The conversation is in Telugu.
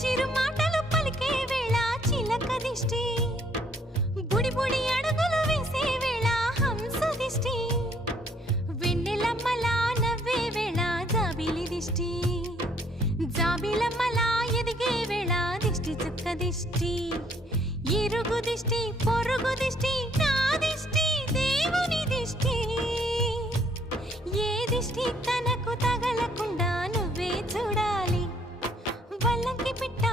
చిరు మాటలు పలికే వేళ చిలక దిష్టి, బుడి బుడి అడుగులు వేసే వేళ హంస దిష్టి, వెన్నెలమ్మలా నవ్వే వేళ జాబిలి దిష్టి, జాబిలమ్మలా ఎదిగే వేళ దిష్టి చుక్క దిష్టి, ఇరుగు దిష్టి పొరుగు దిష్టి నా దిష్టి దేవుని దిష్టి, ఏ దిష్టి తనకు తగలకుండా నువ్వే చూడాలి. వల్లంకి పిట్ట